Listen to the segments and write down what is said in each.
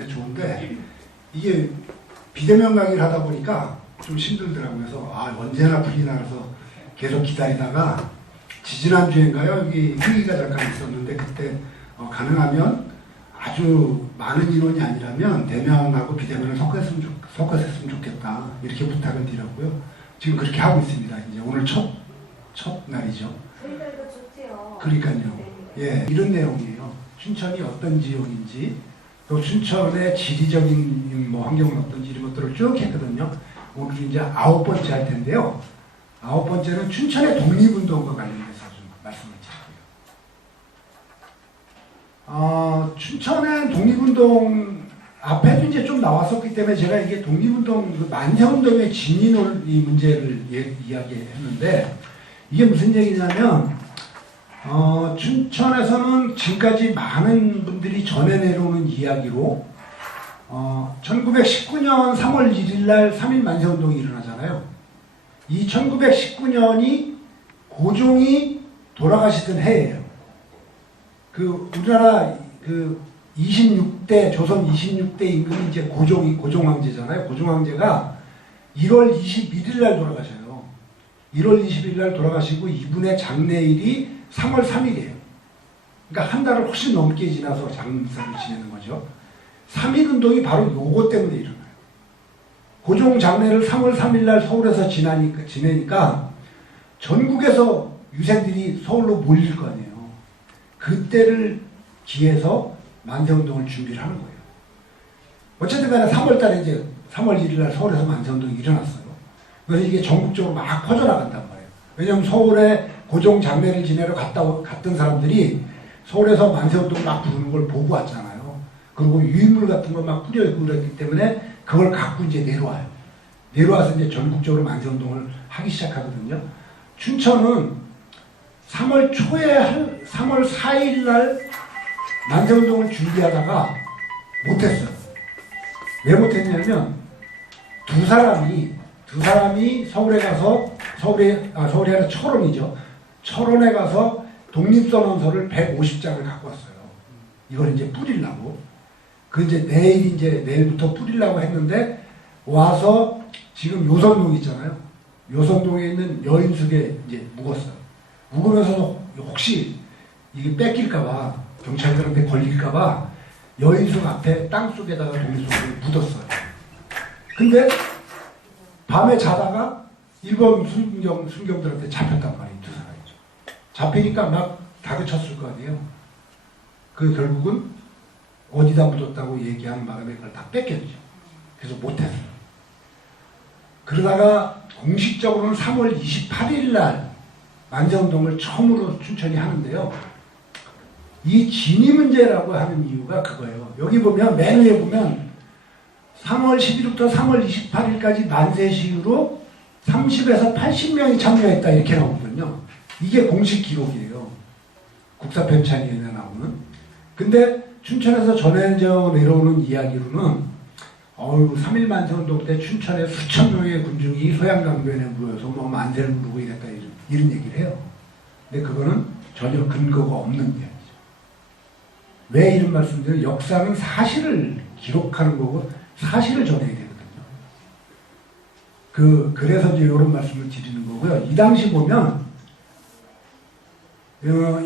때문에 좋은데 이게 비대면 강의를 하다 보니까 좀 힘들더라고요. 그래서 언제나 불이 나서 계속 기다리다가 지지난주인가요? 여기 회의가 잠깐 있었는데 그때 가능하면 아주 많은 인원이 아니라면 대면하고 비대면을 섞었으면 좋겠다. 이렇게 부탁을 드렸고요. 지금 그렇게 하고 있습니다. 이제 오늘 첫 날이죠. 저희들도 좋대요. 그러니까요. 예, 이런 내용이에요. 춘천이 어떤 지역인지, 또 춘천의 지리적인 환경은 어떤지 이런 것들을 쭉 했거든요. 오늘 이제 9번째 할 텐데요. 9번째는 춘천의 독립운동과 관련해서 좀 말씀을 드릴게요. 춘천의 독립운동 앞에도 이제 좀 나왔었기 때문에 제가 이게 독립운동, 만세운동의 진인을 이 문제를 이야기했는데 이게 무슨 얘기냐면 춘천에서는 지금까지 많은 분들이 전해 내려오는 이야기로 1919년 3월 1일 날 3.1 만세운동이 일어나잖아요. 이 1919년이 고종이 돌아가시던 해예요. 우리나라 26대 조선 26대 임금이 이제 고종 황제잖아요. 고종 황제가 1월 21일 날 돌아가셔요. 1월 21일 날 돌아가시고 이분의 장례일이 3월 3일이에요. 그러니까 한 달을 훨씬 넘게 지나서 장사를 지내는 거죠. 3.1운동이 바로 요거 때문에 일어나요. 고종 장례를 3월 3일 날 서울에서 지내니까 전국에서 유생들이 서울로 몰릴 거 아니에요. 그때를 기해서 만세운동을 준비를 하는 거예요. 어쨌든 간에 3월 달에 이제 3월 1일 날 서울에서 만세운동이 일어났어요. 그래서 이게 전국적으로 막 퍼져나간단 말이에요. 왜냐하면 서울에 고종 장례를 지내러 갔던 사람들이 서울에서 만세운동 막 부르는 걸 보고 왔잖아요. 그리고 유인물 같은 걸 막 뿌려있고 그랬기 때문에 그걸 갖고 이제 내려와요. 내려와서 이제 전국적으로 만세운동을 하기 시작하거든요. 춘천은 3월 4일 날 만세운동을 준비하다가 못했어요. 왜 못했냐면 두 사람이 서울에 가서 서울이 아니라 철원이죠. 철원에 가서 독립선언서를 150장을 갖고 왔어요. 이걸 이제 뿌리려고. 내일부터 뿌리려고 했는데 와서 지금 요선동 있잖아요. 요선동에 있는 여인숙에 이제 묵었어요. 묵으면서 혹시 이게 뺏길까봐 경찰들한테 걸릴까봐 여인숙 앞에 땅속에다가 독립선언을 묻었어요. 근데 밤에 자다가 일본 순경들한테 잡혔단 말이에요. 두 사람이죠. 잡히니까 막 다그쳤을 거 아니에요. 결국은 어디다 묻었다고 얘기하는 바람에 그걸 다 뺏겼죠. 그래서 못했어요. 그러다가 공식적으로는 3월 28일 날 만세운동을 처음으로 춘천이 하는데요. 이 진위 문제라고 하는 이유가 그거예요. 여기 보면 맨 위에 보면 3월 10일부터 3월 28일까지 만세 시위로 30에서 80명이 참여했다 이렇게 나오거든요. 이게 공식 기록이에요. 국사편찬위원회에 나오는. 근데 춘천에서 전해져 내려오는 이야기로는 3.1 만세운동 때 춘천에 수천 명의 군중이 소양강변에 모여서 만세를 부르고 이랬다 이런 얘기를 해요. 근데 그거는 전혀 근거가 없는 이야기죠. 왜 이런 말씀드려요? 역사는 사실을 기록하는 거고 사실을 전해야 되거든요. 그래서 이제 이런 말씀을 드리는 거고요. 이 당시 보면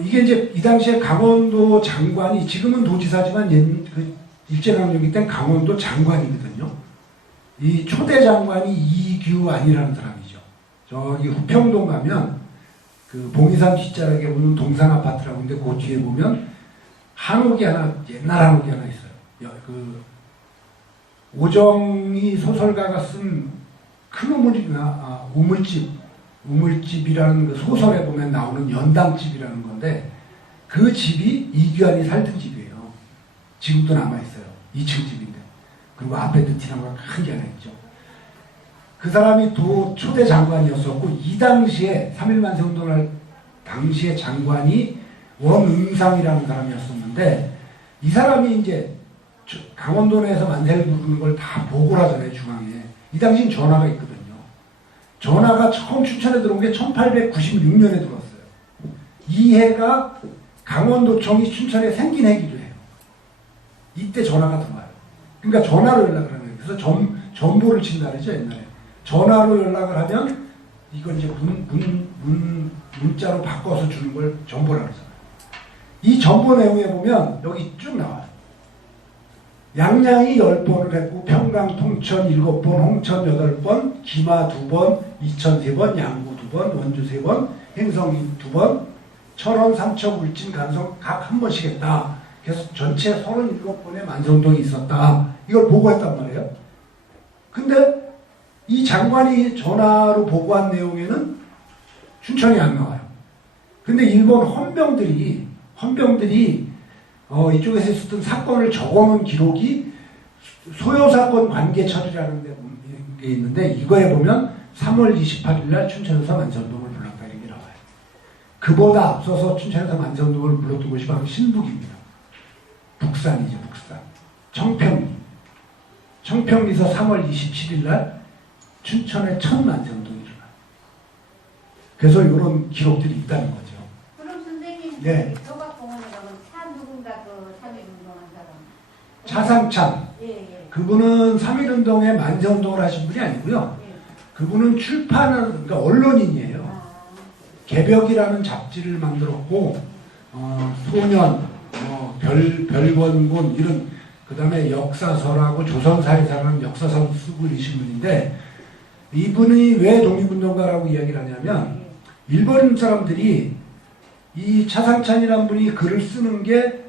이게 이제 이 당시에 강원도 장관이 지금은 도지사지만 일제강점기 때는 강원도 장관이거든요. 이 초대 장관이 이규안이라는 사람이죠. 저기 후평동 가면 봉이산 뒷자락에 보면 동산 아파트라고 있는데 그 뒤에 보면 한옥이 하나, 옛날 한옥이 하나 있어요. 오정희 소설가가 쓴 큰 우물집이라는 그 소설에 보면 나오는 연당집이라는 건데 그 집이 이규안이 살던 집이에요. 지금도 남아있어요. 2층 집인데. 그리고 앞에 느티나무가 큰 게 하나 있죠. 그 사람이 초대 장관이었었고 이 당시에 3.1 만세운동을 당시에 장관이 원응상이라는 사람이었었는데 이 사람이 이제 강원도 내에서 만세를 부르는 걸 다 보고를 하잖아요. 중앙에. 이 당시엔 전화가 있거든요. 전화가 처음 춘천에 들어온 게 1896년에 들어왔어요. 이 해가 강원도청이 춘천에 생긴 해기도 해요. 이때 전화가 들어와요. 그러니까 전화로 연락을 하는 거예요. 그래서 전보를 친다 그러죠, 옛날에. 전화로 연락을 하면 이걸 이제 문자로 바꿔서 주는 걸 전보라고 하잖아요. 이 전보 내용에 보면 여기 쭉 나와요. 양양이 10번을 했고 평강 통천 7번, 홍천 8번, 기마 2번, 이천 3번, 양구 2번, 원주 3번, 행성 2번, 철원, 삼척, 울진, 간성 각 한 번씩 했다. 그래서 전체 37번의 만세운동이 있었다. 이걸 보고했단 말이에요. 근데 이 장관이 전화로 보고한 내용에는 춘천이 안 나와요. 근데 일본 헌병들이 이쪽에서 있었던 사건을 적어놓은 기록이 소요사건 관계 처리라는 게 있는데 이거에 보면 3월 28일 날 춘천에서 만세운동을 불렀다 이렇게 나와요. 그보다 앞서서 춘천에서 만세운동을 불렀던 곳이 바로 신북입니다. 북산이죠, 북산. 청평리에서 3월 27일 날 춘천의 첫 만세운동이 일어나요. 그래서 이런 기록들이 있다는 거죠. 그럼 선생님, 네. 조각공원에 가면 차 누군가 그 3.1운동한 사람? 차상찬. 예. 그분은 3.1운동에 만세운동을 하신 분이 아니고요. 예. 그분은 그러니까 언론인이에요. 아. 개벽이라는 잡지를 만들었고, 소년, 별권군 이런 그 다음에 역사서라고 조선사회사라는 역사서를 쓰고 계신 분인데 이분이 왜 독립운동가라고 이야기를 하냐면 일본 사람들이 이 차상찬이라는 분이 글을 쓰는 게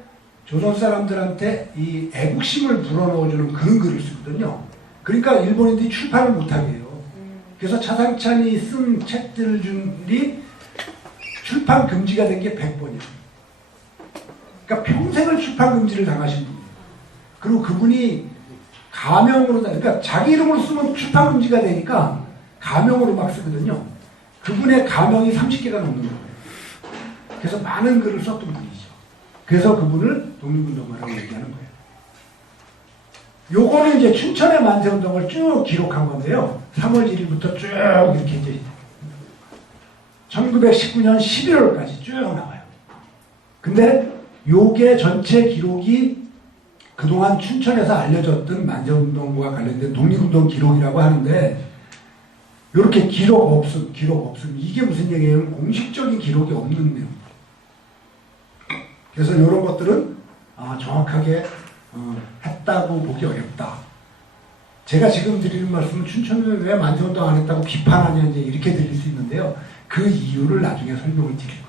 조선 사람들한테 이 애국심을 불어넣어주는 그런 글을 쓰거든요. 그러니까 일본인들이 출판을 못하게 해요. 그래서 차상찬이 쓴 책들이 출판 금지가 된 게 100번이에요. 그러니까 평생을 출판 금지를 당하신 분이에요. 그리고 그분이 가명으로, 그러니까 자기 이름으로 쓰면 출판 금지가 되니까 가명으로 막 쓰거든요. 그분의 가명이 30개가 넘는 거예요. 그래서 많은 글을 썼던 분이죠. 그래서 그분을 독립운동가라고 얘기하는 거예요. 요거는 이제 춘천의 만세운동을 쭉 기록한 건데요. 3월 1일부터 쭉 이렇게 이제 1919년 11월까지 쭉 나와요. 근데 요게 전체 기록이 그동안 춘천에서 알려졌던 만세운동과 관련된 독립운동 기록이라고 하는데 이렇게 기록 없음. 이게 무슨 얘기예요? 공식적인 기록이 없는 내용. 그래서 이런 것들은 정확하게 했다고 보기 어렵다. 제가 지금 드리는 말씀은 춘천은 왜 만세운동 안 했다고 비판하냐 이제 이렇게 들릴 수 있는데요. 그 이유를 나중에 설명을 드릴 거예요.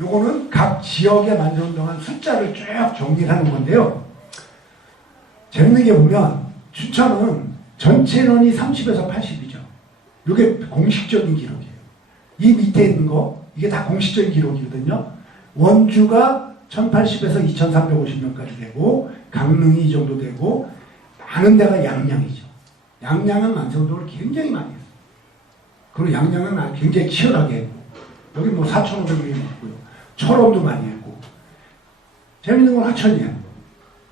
요거는 각 지역에 만세운동한 숫자를 쭉 정리하는 건데요. 재밌는 게 보면 춘천은 전체 인원이 30에서 80이죠. 이게 공식적인 기록이에요. 이 밑에 있는 거 이게 다 공식적인 기록이거든요. 원주가 1080에서 2350명까지 되고 강릉이 이 정도 되고 많은 데가 양양이죠. 양양은 만세운동을 굉장히 많이 했어요. 그리고 양양은 굉장히 치열하게 했고 여기 뭐 4,500명이 있고요. 철원도 많이 했고 재밌는 건 화천이에요.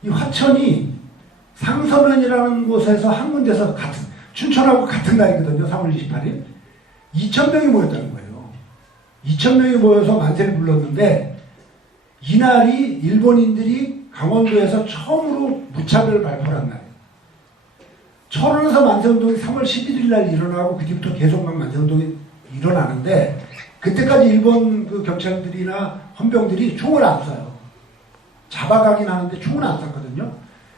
이 화천이 상서면이라는 곳에서 한 군데서 춘천하고 같은 날이거든요. 3월 28일 2,000명이 모였다는 거예요. 2,000명이 모여서 만세를 불렀는데 이날이 일본인들이 강원도에서 처음으로 무차별 발표를 한 날이에요. 철원에서 만세운동이 3월 11일 날 일어나고 그 뒤부터 계속 막 만세운동이 일어나는데 그때까지 일본 그 경찰들이나 헌병들이 총을 안 쏴요. 잡아가긴 하는데 총을 안 쐈거든요.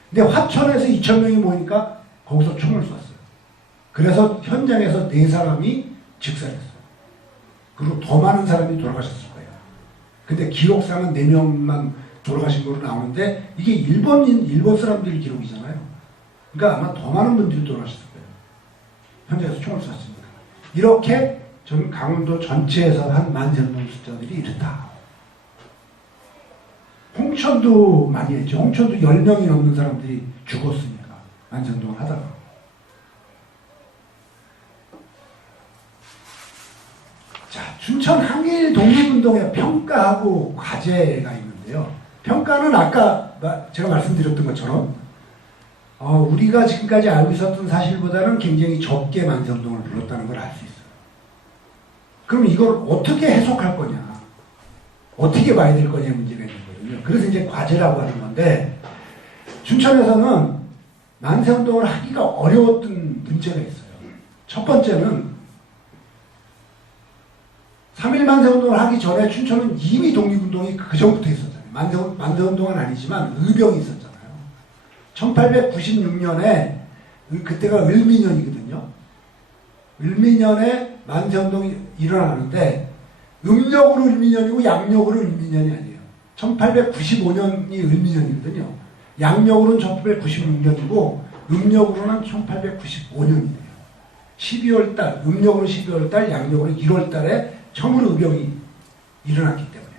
근데 화천에서 2,000명이 모이니까 거기서 총을 쐈어요. 그래서 현장에서 4사람이 직사했어요. 그리고 더 많은 사람이 돌아가셨을 거예요. 근데 기록상은 4명만 돌아가신 걸로 나오는데 이게 일본 사람들 기록이잖아요. 그러니까 아마 더 많은 분들이 돌아가셨을 거예요. 현장에서 총을 쐈으니까. 이렇게 전 강원도 전체에서 한 만세운동 숫자들이 이렇다. 홍천도 많이 했죠. 홍천도 10명이 넘는 사람들이 죽었으니까 만세운동을 하다가. 자, 춘천 항일 독립운동의 평가하고 과제가 있는데요. 평가는 아까 제가 말씀드렸던 것처럼 우리가 지금까지 알고 있었던 사실보다는 굉장히 적게 만세운동을 불렀다는 걸 알 수 있어요. 그럼 이걸 어떻게 해석할 거냐, 어떻게 봐야 될 거냐 문제가 있는 있거든요. 그래서 이제 과제라고 하는 건데, 춘천에서는 만세운동을 하기가 어려웠던 문제가 있어요. 첫 번째는 3.1 만세운동을 하기 전에 춘천은 이미 독립운동이 그 전부터 있었잖아요. 만세운동은 아니지만 의병이 있었잖아요. 1896년에 그때가 을미년이거든요. 을미년에 만세운동이 일어나는데 음력으로 을미년이고 양력으로 을미년이 아니에요. 1895년이 을미년이거든요. 양력으로는 1896년이고 음력으로는 1895년이에요. 12월달, 음력으로 12월달, 양력으로 1월달에 처음으로 의병이 일어났기 때문에.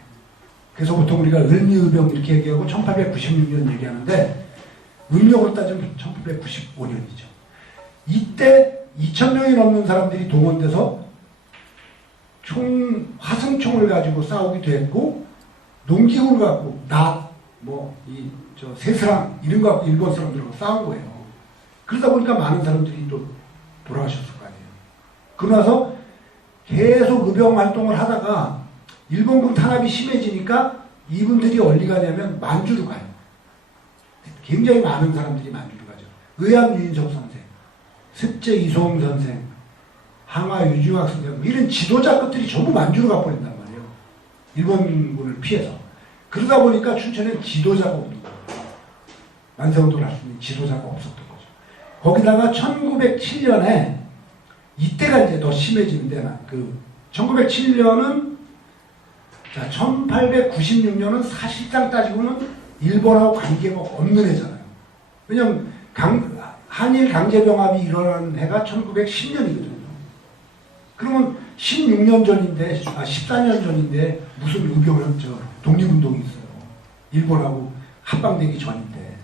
그래서 보통 우리가 을미의병 이렇게 얘기하고 1896년 얘기하는데 음력으로 따지면 1895년이죠. 이때 2,000명이 넘는 사람들이 동원돼서 화승총을 가지고 싸우기도 했고, 농기구를 갖고, 새스랑, 이런 거 갖고 일본 사람들하고 싸운 거예요. 그러다 보니까 많은 사람들이 또 돌아가셨을 거 아니에요. 그러고 나서 계속 의병 활동을 하다가 일본군 탄압이 심해지니까 이분들이 어디 가냐면 만주로 가요. 굉장히 많은 사람들이 만주로 가죠. 의암 유인석 선생, 습제 이소홍 선생, 항화 유중학 선생, 이런 지도자 것들이 전부 만주로 가버린단 말이에요. 일본군을 피해서. 그러다 보니까 춘천엔 지도자가 없는 거예요. 만세운동을 할 수 있는 지도자가 없었던 거죠. 거기다가 1907년에 이때가 이제 더 심해지는데, 1907년은, 1896년은 사실상 따지고는 일본하고 관계가 없는 해잖아요. 왜냐면, 한일 강제병합이 일어난 해가 1910년이거든요. 그러면 16년 전인데, 14년 전인데, 무슨 독립운동이 있어요. 일본하고 합방되기 전인데.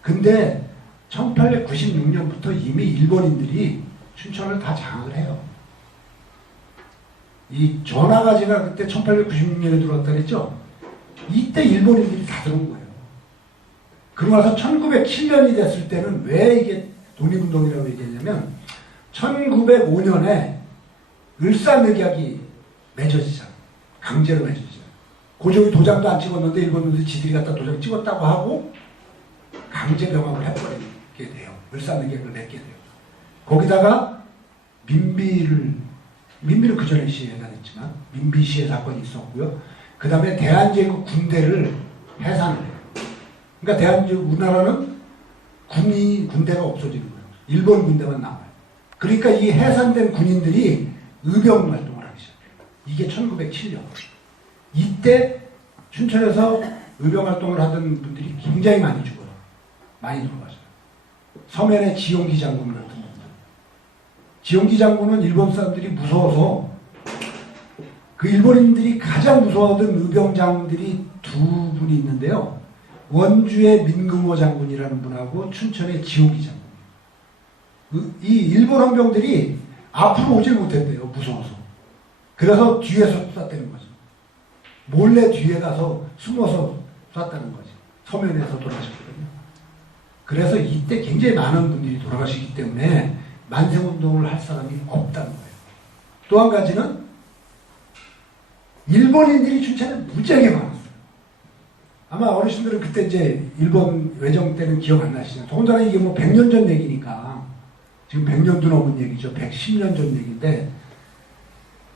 근데, 1896년부터 이미 일본인들이 춘천을 다 장악을 해요. 이 전화가지가 그때 1896년에 들어왔다 그랬죠? 이때 일본인들이 다 들어온 거예요. 그러고 나서 1907년이 됐을 때는 왜 이게 독립운동이라고 얘기했냐면 1905년에 을사늑약이 맺어지잖아요. 강제로 맺어지잖아요. 고종이 도장도 안 찍었는데 일본인들이 지들이 갖다 도장 찍었다고 하고 강제 병합을 해버리게 돼요. 을사늑약을 맺게 돼요. 거기다가 민비를 그 전에 시해가 됐지만 민비 시해 사건이 있었고요. 그 다음에 대한제국 군대를 해산을 해요. 그러니까 대한제국 우리나라는 군대가 없어지는 거예요. 일본 군대만 남아요. 그러니까 이 해산된 군인들이 의병 활동을 하기 시작해요. 이게 1907년. 이때 춘천에서 의병 활동을 하던 분들이 굉장히 많이 죽어요. 많이 돌아가셔요. 서면에 지용기 장군 같은 분들. 지용기 장군은 일본 사람들이 무서워서 그 일본인들이 가장 무서워하던 의병 장군들이 두 분이 있는데요. 원주의 민금호 장군이라는 분하고 춘천의 지용기 장군. 이 일본 헌병들이 앞으로 오질 못했대요. 무서워서. 그래서 뒤에서 쐈다는 거죠. 몰래 뒤에 가서 숨어서 쐈다는 거죠. 서면에서 돌아가셨거든요. 그래서 이때 굉장히 많은 분들이 돌아가시기 때문에 만세운동을 할 사람이 없다는 거예요. 또 한 가지는 일본인들이 춘천에 무지하게 많았어요. 아마 어르신들은 그때 이제 일본 외정 때는 기억 안 나시죠. 더군다나 이게 뭐 100년 전 얘기니까 지금 100년도 넘은 얘기죠. 110년 전 얘기인데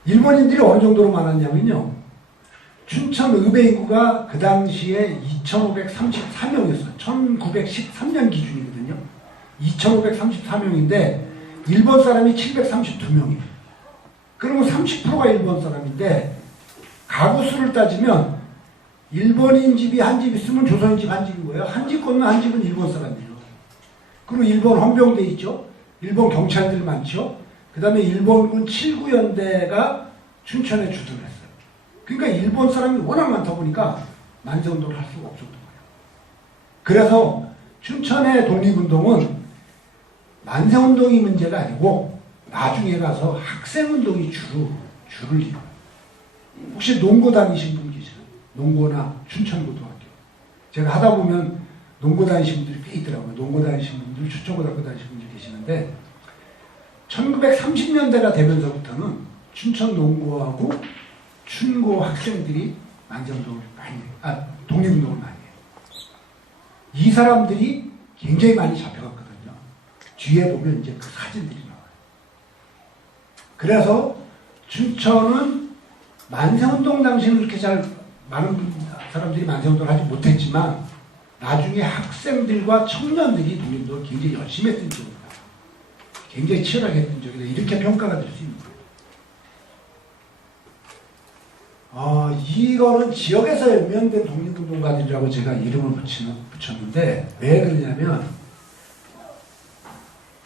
일본인들이 어느 정도로 많았냐면요. 춘천 의배 인구가 그 당시에 2,534명이었어요. 1913년 기준이거든요. 2,534명인데 일본 사람이 732명이에요. 그러면 30%가 일본 사람인데 가구 수를 따지면 일본인 집이 한 집 있으면 조선인 집 한 집인 거예요. 한 집 건너 한 집은 일본 사람이에요. 그리고 일본 헌병대 있죠. 일본 경찰들 많죠. 그 다음에 일본군 7구연대가 춘천에 주둔을 했어요. 그러니까 일본 사람이 워낙 많다 보니까 만세운동을 할 수가 없었던 거예요. 그래서 춘천의 독립운동은 만세운동이 문제가 아니고 나중에 가서 학생운동이 주를 이뤄요. 혹시 농고 다니신 분 계시나요? 농고나 춘천고등학교. 제가 하다 보면 농고 다니신 분들이 꽤 있더라고요. 농고 다니신 분들, 춘천고등학교 다니신 분들이 계시는데 1930년대가 되면서부터는 춘천 농고하고 춘고 학생들이 만세운동을 많이 해요. 독립운동을 많이 해요. 이 사람들이 굉장히 많이 잡혀갔거든요. 뒤에 보면 이제 그 사진들이 나와요. 그래서 춘천은 만세운동 당시는 그렇게 잘 많은 사람들이 만세운동을 하지 못했지만 나중에 학생들과 청년들이 독립운동을 굉장히 열심히 했던 지역입니다. 굉장히 치열하게 했던 지역이다. 이렇게 평가가 될 수 있는 거예요. 이거는 지역에서 유명된 독립운동가들이라고 제가 이름을 붙였는데 왜 그러냐면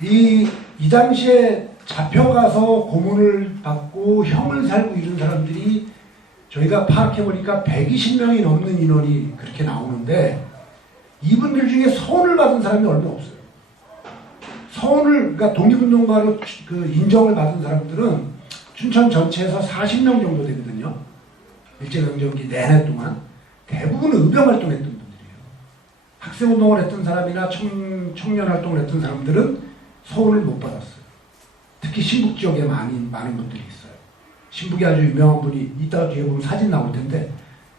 이 당시에 잡혀가서 고문을 받고 형을 살고 이런 사람들이 저희가 파악해보니까 120명이 넘는 인원이 그렇게 나오는데 이분들 중에 서원을 받은 사람이 얼마 없어요. 그러니까 독립운동가로 그 인정을 받은 사람들은 춘천 전체에서 40명 정도 되거든요. 일제강점기 내내 동안. 대부분 의병활동했던 분들이에요. 학생운동을 했던 사람이나 청년활동을 했던 사람들은 서원을 못 받았어요. 특히 신북 지역에 많은 분들이 있어요. 신북에 아주 유명한 분이 이따가 뒤에 보면 사진 나올 텐데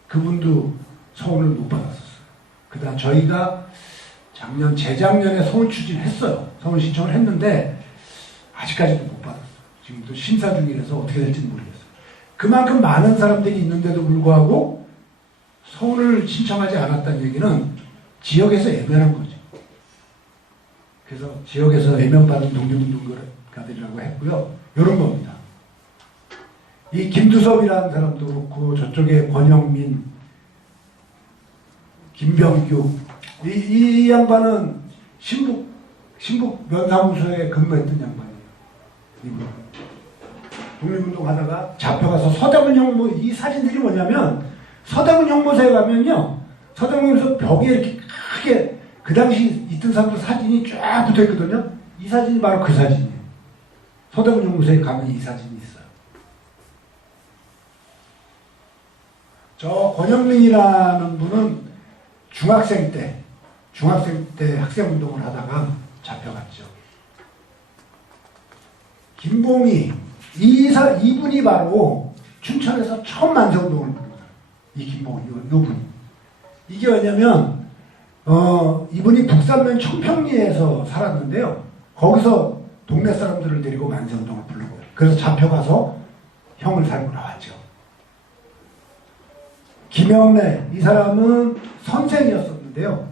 그분도 서원을 못 받았었어요. 그다음 저희가 재작년에 서원 추진했어요. 서원 신청을 했는데 아직까지도 못 받았어요. 지금도 심사 중이라서 어떻게 될지는 모르겠어요. 그만큼 많은 사람들이 있는데도 불구하고 서원을 신청하지 않았다는 얘기는 지역에서 애매한 거죠. 그래서 지역에서 외면받은 독립운동가들이라고 했고요. 이런 겁니다. 이 김두섭이라는 사람도 그렇고 저쪽에 권영민, 김병규 이 양반은 신북 면사무소에 근무했던 양반이에요. 이분. 독립운동 하다가 잡혀가서 서대문 형무 이 사진들이 뭐냐면 서대문 형무소에 가면요. 서대문 형무소 벽에 이렇게 크게 그 당시 있던 사람들 사진이 쫙 붙어 있거든요. 이 사진이 바로 그 사진이에요. 서대문 연구소에 가면 이 사진이 있어요. 저 권영민이라는 분은 중학생 때 학생운동을 하다가 잡혀갔죠. 김봉희 이분이 바로 춘천에서 처음 만세운동을 부릅니다. 이 김봉희 이분. 이게 왜냐면 이분이 북산면 청평리에서 살았는데요. 거기서 동네 사람들을 데리고 만세운동을 부르고 그래서 잡혀가서 형을 살고 나왔죠. 김영래 이 사람은 선생이었었는데요.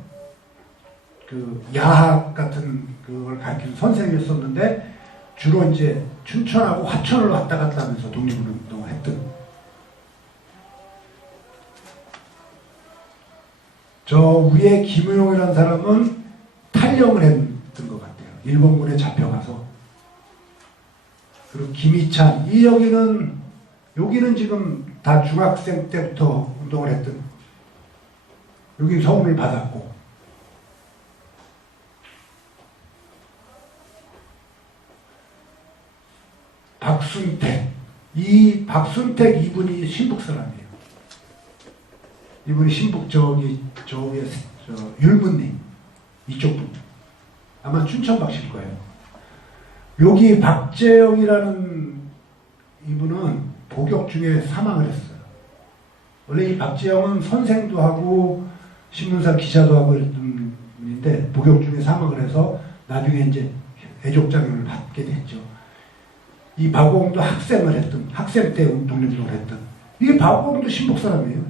그 야학 같은 그걸 가르치는 선생이었었는데 주로 이제 춘천하고 화천을 왔다 갔다 하면서 독립운동을 했던 저 위에 김우용이라는 사람은 탈영을 했던 것 같아요. 일본군에 잡혀가서. 그리고 김희찬 여기는 지금 다 중학생 때부터 운동을 했던 여기 서운을 받았고 박순택 이분이 신북 사람이에요. 이분이 신북 저 위에 율무님 이쪽 분 아마 춘천 박실 거예요. 여기 박재영이라는 이분은 복역 중에 사망을 했어요. 원래 이 박재영은 선생도 하고 신문사 기자도 하고 그랬던 분인데 복역 중에 사망을 해서 나중에 이제 애족장을 받게 됐죠. 이 박호봉도 학생 때 독립운동을 했던 이게 박호봉도 신북 사람이에요.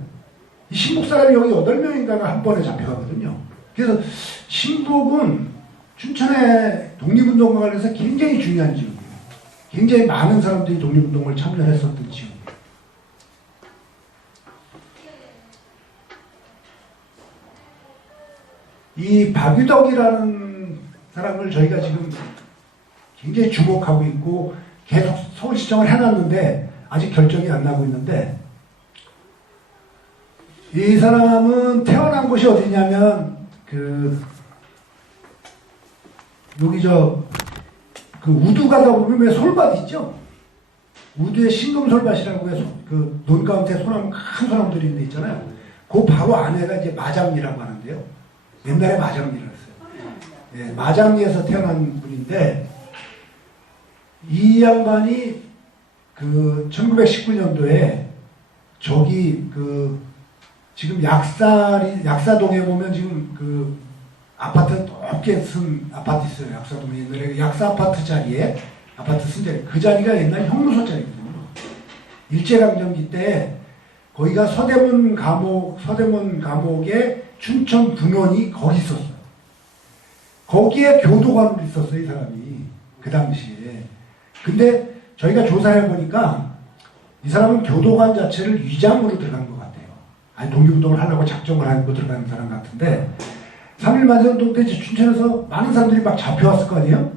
이 신북 사람이 여기 8명인가가 한 번에 잡혀가거든요. 그래서 신북은 춘천의 독립운동과 관련해서 굉장히 중요한 지역이에요. 굉장히 많은 사람들이 독립운동을 참여했었던 지역이에요. 이 박유덕이라는 사람을 저희가 지금 굉장히 주목하고 있고 계속 서울 시청을 해놨는데 아직 결정이 안 나고 있는데 이 사람은 태어난 곳이 어디냐면 여기 그 우두 가다 보면 왜 솔밭 있죠? 우두에 신금솔밭이라고 해서 그 논 가운데 큰 소나무들이 있는 데 있잖아요. 그 바로 안에가 이제 마장리라고 하는데요. 옛날에 마장리를 했어요. 예, 마장리에서 태어난 분인데 이 양반이 그 1919년도에 저기 그 지금 약사동에 보면 지금 그 아파트 높게 쓴 아파트 있어요. 약사동에 옛날에 약사 아파트 자리에 아파트 쓴 자리. 그 자리가 옛날 형무소 자리거든요. 일제강점기 때 거기가 서대문 감옥의 춘천 분원이 거기 있었어요. 거기에 교도관으로 있었어요, 이 사람이. 그 당시에. 근데 저희가 조사해 보니까 이 사람은 교도관 자체를 위장으로 들어간 것 같아요. 아니, 독립운동을 하려고 작정을 하고 들어가는 사람 같은데, 3.1 만세운동 때 춘천에서 많은 사람들이 막 잡혀왔을 거 아니에요?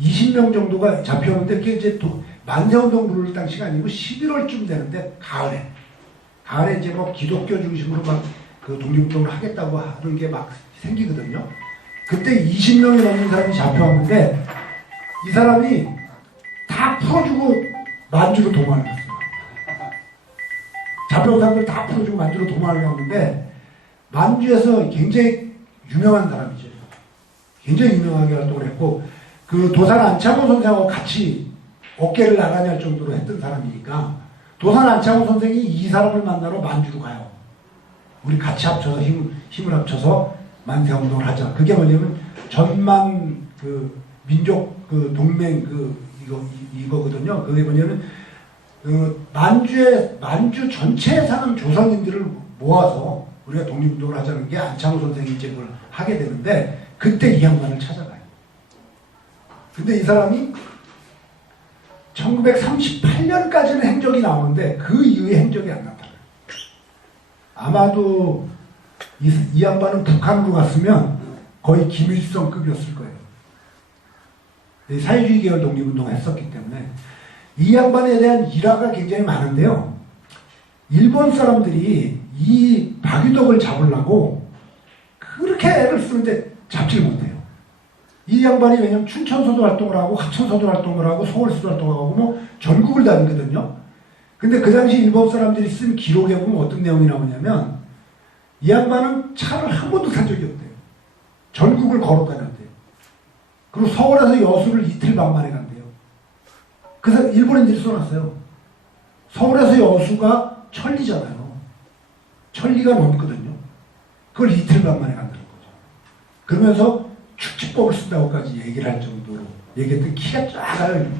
20명 정도가 잡혀오는데, 그게 이제 만세운동 부를 당시가 아니고 11월쯤 되는데, 가을에 이제 뭐 기독교 중심으로 막 그 독립운동을 하겠다고 하는 게 막 생기거든요. 그때 20명이 넘는 사람이 잡혀왔는데, 이 사람이 다 풀어주고 만주로 도망을 갔어요. 잡혀온 사람들 다 풀어주고 만주로 도망을 갔는데, 만주에서 굉장히 유명한 사람이죠. 굉장히 유명하게 활동을 했고, 그 도산 안창호 선생하고 같이 어깨를 나란히 할 정도로 했던 사람이니까, 도산 안창호 선생이 이 사람을 만나러 만주로 가요. 우리 같이 합쳐서 힘을 합쳐서 만세운동을 하자. 그게 뭐냐면 전만 그 민족 그 동맹 이거거든요. 그게 뭐냐면 그 만주 전체에 사는 조선인들을 모아서 우리가 독립운동을 하자는 게 안창호 선생이 이제 그걸 하게 되는데, 그때 이 양반을 찾아가요. 근데 이 사람이 1938년까지는 행적이 나오는데 그 이후에 행적이 안 나타나요. 아마도 이 양반은 북한으로 갔으면 거의 김일성급이었을 거예요. 사회주의 계열 독립운동을 했었기 때문에. 이 양반에 대한 일화가 굉장히 많은데요. 일본 사람들이 이 박유덕을 잡으려고 그렇게 애를 쓰는데 잡질 못해요. 이 양반이 왜냐면 춘천서도 활동을 하고 합천서도 활동을 하고 서울서도 활동하고 뭐 전국을 다니거든요. 근데 그 당시 일본 사람들이 쓴 기록에 보면 어떤 내용이 나오냐면, 이 양반은 차를 한 번도 탄 적이 없대요. 전국을 걸어 다녔대요. 그리고 서울에서 여수를 이틀 반 만에 간대요. 그래서 일본인들이 써놨어요. 서울에서 여수가 천리잖아요. 천리가 넘거든요. 그걸 이틀 반 만에 간다는 거죠. 그러면서 축지법을 쓴다고까지 얘기를 할 정도로 얘기했던, 키가 작아요.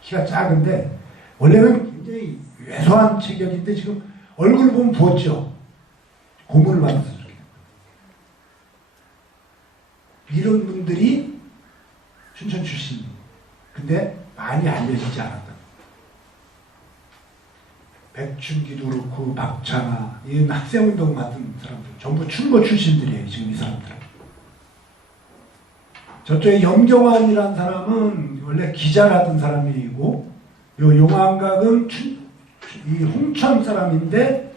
키가 작은데 원래는 굉장히 왜소한 체격인데 지금 얼굴 보면 부었죠. 고문을 받아서 저렇게. 이런 분들이 춘천 출신. 근데 많이 알려지지 않았다. 백춘기도 그렇고 박찬아, 이 학생운동 같은 사람들 전부 춘보 출신들이에요. 지금 이 사람들은. 저쪽에 염경환이라는 사람은 원래 기자라던 사람이고, 요 용안각은 이 홍천 사람인데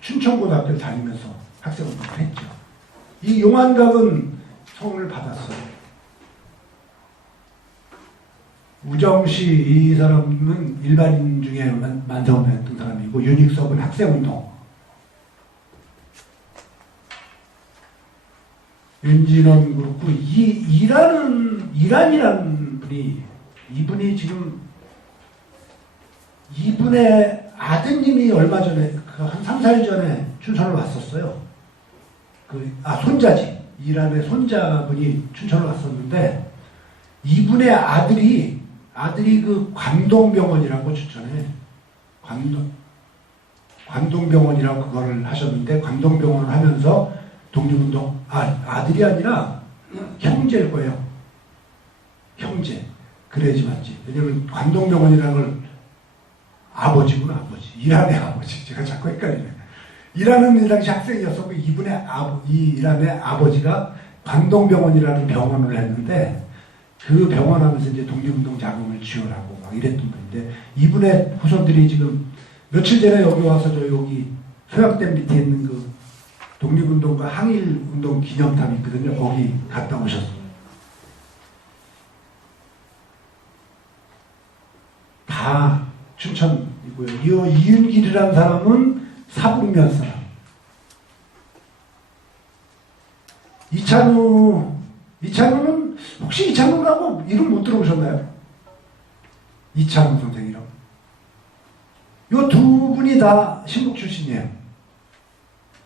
춘천고등학교를 다니면서 학생운동을 했죠. 이 용안각은 성을 받았어요. 우정씨 이 사람은 일반인 중에 만세운동 했던 사람이고, 윤익섭은 학생운동. 윤진원 그렇고, 이란이라는 분이, 이분이 지금 이분의 아드님이 얼마 전에 한 3, 4일 전에 춘천을 왔었어요. 손자지. 이란의 손자분이 춘천을 왔었는데, 이분의 아들이 그 관동병원이라고 춘천에 관동병원이라고 그거를 하셨는데, 관동병원을 하면서 독립운동, 아들이 아니라 형제일 거예요. 형제. 그래야지 맞지. 왜냐면 관동병원이라는 걸 아버지구나, 아버지. 이란의 아버지. 제가 자꾸 헷갈리네. 이란은 이 당시 학생이었었고, 이 이란의 아버지가 관동병원이라는 병원을 했는데, 그 병원 하면서 이제 독립운동 자금을 지원하고 막 이랬던 분인데, 이분의 후손들이 지금 며칠 전에 여기 와서 여기 소양댐 밑에 있는 그 독립운동과 항일운동 기념탑이 있거든요. 거기 갔다 오셨어요. 다 춘천이고요. 이윤길이라는 사람은 사북면 사람. 이찬우는 혹시 이찬우라고 이름 못 들어보셨나요? 이찬우 선생이라고. 요 두 분이 다 신북 출신이에요.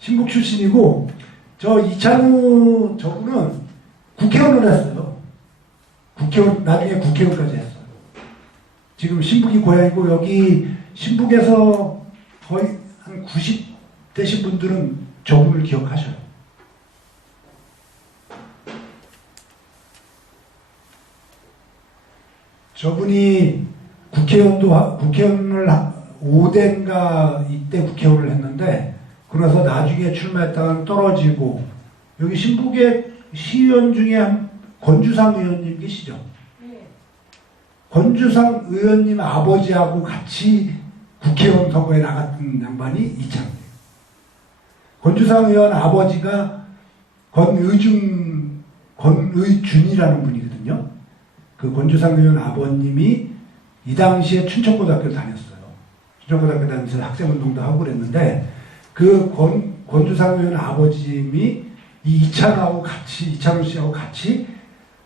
신북 출신이고 저 이찬우 저분은 국회의원을 했어요. 국회의원 나중에 국회의원까지 했어요. 지금 신북이 고향이고 여기 신북에서 거의 한 90 되신 분들은 저분을 기억하셔요. 저분이 국회의원을 5대인가 이때 국회의원을 했는데 그러면서 나중에 출마했다가 떨어지고 여기 신북의 시의원 중에 한 권주상 의원님 계시죠? 네. 권주상 의원님 아버지하고 같이 국회의원 선거에 나갔던 양반이 이창호예요. 권주상 의원 아버지가 권의준이라는 분이거든요. 그 권주상 의원 아버님이 이 당시에 춘천고등학교를 다녔어요. 춘천고등학교 다니면서 학생운동도 하고 그랬는데 그 권주상 의원 아버님이 이 이찬호 씨하고 같이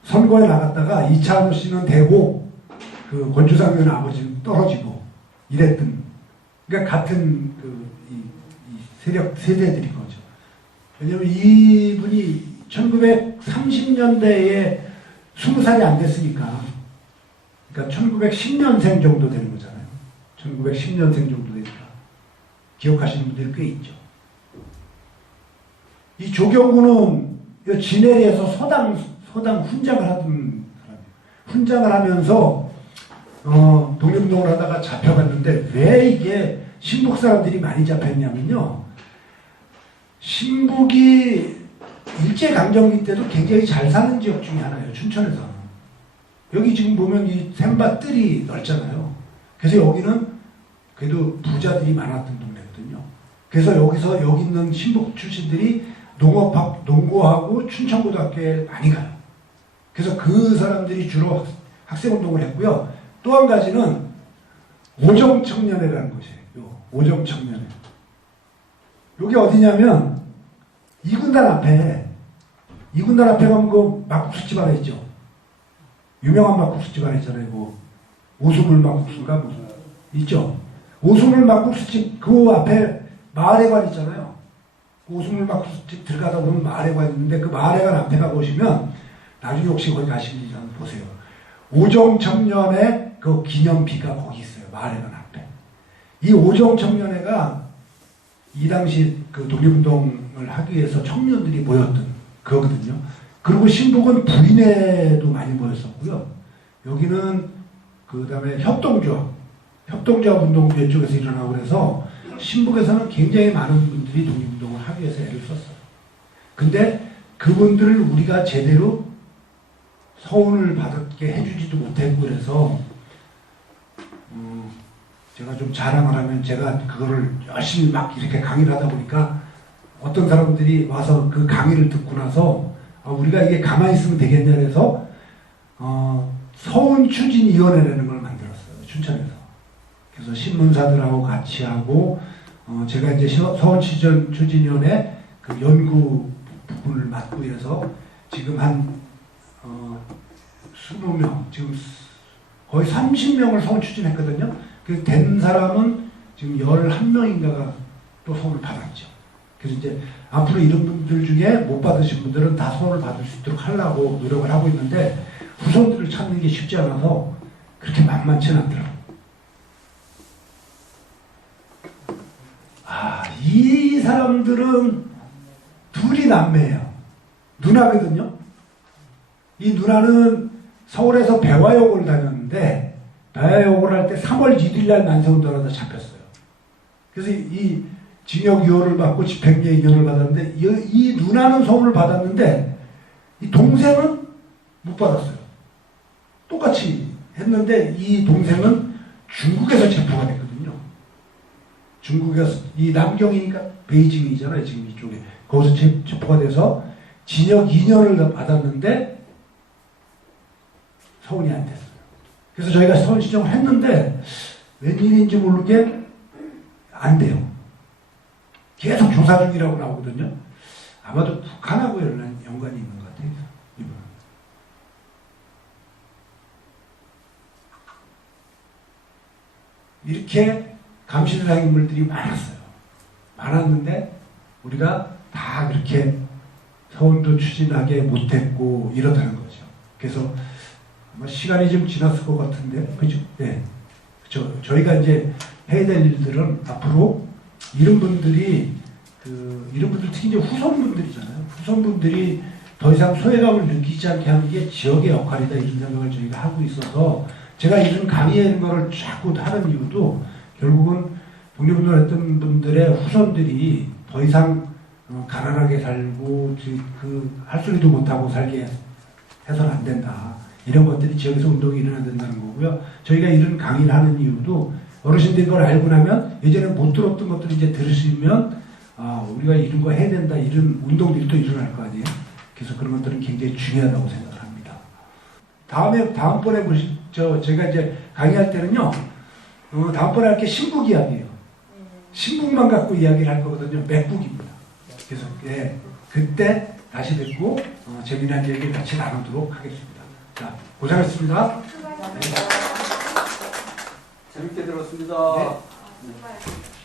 선거에 나갔다가 이찬호 씨는 되고 그 권주상 의원 아버지는 떨어지고 이랬던 그러니까 같은 이 세대들인 거죠. 왜냐면 이분이 1930년대에 20살이 안 됐으니까 그러니까 1910년생 정도 되는 거잖아요. 1910년생 정도 되니까 기억하시는 분들이 꽤 있죠. 이 조경구는 진해리에서 서당 훈장을 하던 사람이에요. 훈장을 하면서 독립운동을 하다가 잡혀갔는데 왜 이게 신북 사람들이 많이 잡혔냐면요. 신북이 일제강점기 때도 굉장히 잘 사는 지역 중에 하나예요. 춘천에서. 여기 지금 보면 이 샘밭들이 넓잖아요. 그래서 여기는 그래도 부자들이 많았던 동네거든요. 그래서 여기 있는 신북 출신들이 농고하고 춘천고등학교에 많이 가요. 그래서 그 사람들이 주로 학생운동을 했고요. 또 한 가지는 오정청년회라는 곳이에요. 오정청년회. 여기 어디냐면 이군단 앞에 가면 그 막국수집 하나 있죠. 유명한 막국수집 하나 있잖아요. 뭐 오수물 막국수가 뭐 있죠. 오수물 막국수집 그 앞에 마을회관 있잖아요. 그 오수물 막국수집 들어가다 보면 마을회관 있는데 그 마을회관 앞에 가보시면 나중에 혹시 거기 가시면 한번 보세요. 오정청년회 그 기념비가 거기 있어요. 마을회관 앞에. 이 오정청년회가 이 당시 그 독립운동을 하기 위해서 청년들이 모였던 거거든요. 그리고 신북은 부인회도 많이 모였었고요. 여기는 그 다음에 협동조합 운동도 이쪽에서 일어나고 그래서 신북에서는 굉장히 많은 분들이 독립운동을 하기 위해서 애를 썼어요. 근데 그분들을 우리가 제대로 서운을 받게 해주지도 못했고 그래서 제가 좀 자랑을 하면 제가 그거를 열심히 막 이렇게 강의를 하다 보니까 어떤 사람들이 와서 그 강의를 듣고 나서 우리가 이게 가만히 있으면 되겠냐 해서 서운추진위원회라는 걸 만들었어요. 춘천에서. 그래서 신문사들하고 같이 하고 제가 이제 서운추진위원회 그 연구 부분을 맡고 해서 지금 한 20명, 지금 거의 30명을 서운 추진했거든요. 그 된 사람은 지금 11명인가가 또 서운을 받았죠. 그래서 이제 앞으로 이런 분들 중에 못 받으신 분들은 다 서운을 받을 수 있도록 하려고 노력을 하고 있는데 후손들을 찾는 게 쉽지 않아서 그렇게 만만치는 않더라고요. 이 사람들은 둘이 남매예요. 누나거든요. 이 누나는 서울에서 배화여고를 다녔는데 배화여고를 할 때 3월 1일 날 난성운동을 하다 잡혔어요. 그래서 이 징역 2호를 받고 집행유예 2년을 받았는데 이 누나는 서운을 받았는데 이 동생은 못 받았어요. 똑같이 했는데 이 동생은 중국에서 체포가 됐거든요. 중국에서 이 남경이니까 베이징이잖아요. 지금 이쪽에. 거기서 체포가 돼서 징역 2년을 받았는데 서운이 안 됐어요. 그래서 저희가 서운 신청을 했는데 웬일인지 모르게 안 돼요. 계속 조사 중이라고 나오거든요. 아마도 북한하고 연관이 있는 것 같아요. 이분. 이렇게 감시대상 인물들이 많았어요. 많았는데 우리가 다 그렇게 서울도 추진하게 못했고 이렇다는 거죠. 그래서 아마 시간이 좀 지났을 것 같은데, 그죠? 네. 저희가 이제 해야 될 일들은 앞으로 이런 분들이 이런 분들 특히 이제 후손분들이잖아요. 후손분들이 더 이상 소외감을 느끼지 않게 하는 게 지역의 역할이다, 이런 생각을 저희가 하고 있어서 제가 이런 강의하는 거를 자꾸 하는 이유도 결국은 독립운동했던 분들의 후손들이 더 이상 가난하게 살고 할 소리도 못하고 살게 해서는 안 된다. 이런 것들이 지역에서 운동이 일어나야 된다는 거고요. 저희가 이런 강의를 하는 이유도 어르신들이 그걸 알고 나면 예전에 못 들었던 것들을 이제 들으시면 우리가 이런 거 해야 된다, 이런 운동들이 또 일어날 거 아니에요. 그래서 그런 것들은 굉장히 중요하다고 생각을 합니다. 다음번에 제가 이제 강의할 때는요, 다음번에 할 게 신북 이야기예요. 신북만 갖고 이야기를 할 거거든요. 맥북입니다. 그래서 그때 다시 듣고 재미난 얘기를 같이 나누도록 하겠습니다. 자, 고생하셨습니다. 수고하셨습니다. 재밌게 들었습니다. 네. 수고하셨습니다.